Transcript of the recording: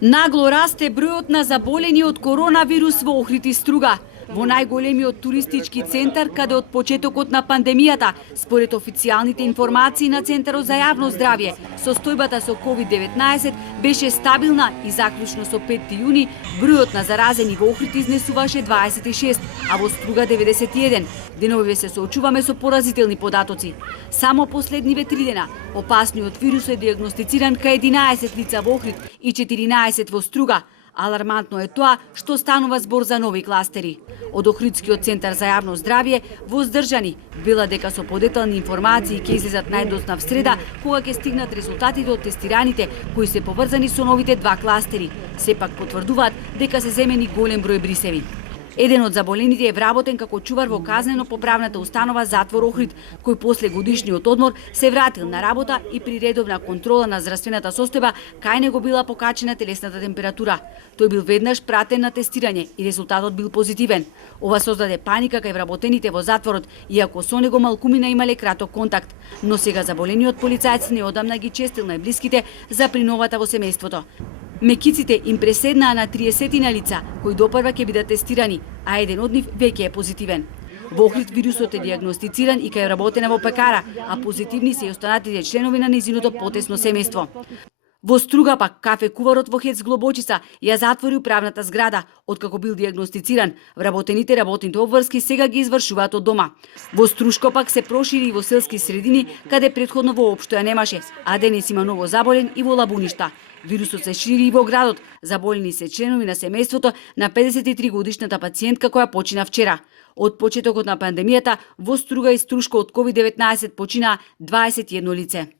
Нагло расте бројот на заболени од коронавирус во Охрид и Струга. Во најголемиот туристички центар, каде од почетокот на пандемијата, според официјалните информации на Центарот за јавно здравје, состојбата со COVID-19 беше стабилна и заклучно со 5 јуни бројот на заразени во Охрид изнесуваше 26, а во Струга 91. Деновиве се соочуваме со поразителни податоци. Само последниве 3 дена опасниот вирус е диагностициран кај 11 лица во Охрид и 14 во Струга. Алармантно е тоа што станува збор за нови кластери. Од Охридскиот центар за јавно здравје воздржани вела дека со подетални информации ќе излезат најдоцна в среда кога ќе стигнат резултатите од тестираните кои се поврзани со новите два кластери. Сепак потврдуваат дека се земени голем број брисеви. Еден од заболените е вработен како чувар во казнено-поправната установа Затвор Охрид, кој после годишниот одмор се вратил на работа и при редовна контрола на здравствената состојба кај него била покачена телесната температура. Тој бил веднаш пратен на тестирање и резултатот бил позитивен. Ова создаде паника кај вработените во затворот, иако со него малкумина имале краток контакт. Но сега заболениот полицаец неодамна ги честил најблиските за приновата во семејството. Мекиците им преседнаа на 30 лица, кои допрва ќе бидат тестирани, а еден од нив веќе е позитивен. Во Охрид вирусот е диагностициран и кај работена во пекара, а позитивни се и останатите членови на незиното потесно семејство. Во Струга пак кафе куварот во Хец Глобочица ја затвори управната зграда, откако бил диагностициран. Вработените работните обврски сега ги извршуваат од дома. Во Струшко пак се прошири и во селски средини, каде претходно воопшто ја немаше, а денес има ново заболен и во Лабуништа. Вирусот се шири и во градот. Заболени се членови на семејството на 53 годишната пациентка која почина вчера. Од почетокот на пандемијата во Струга и Струшко од COVID-19 почина 21 лице.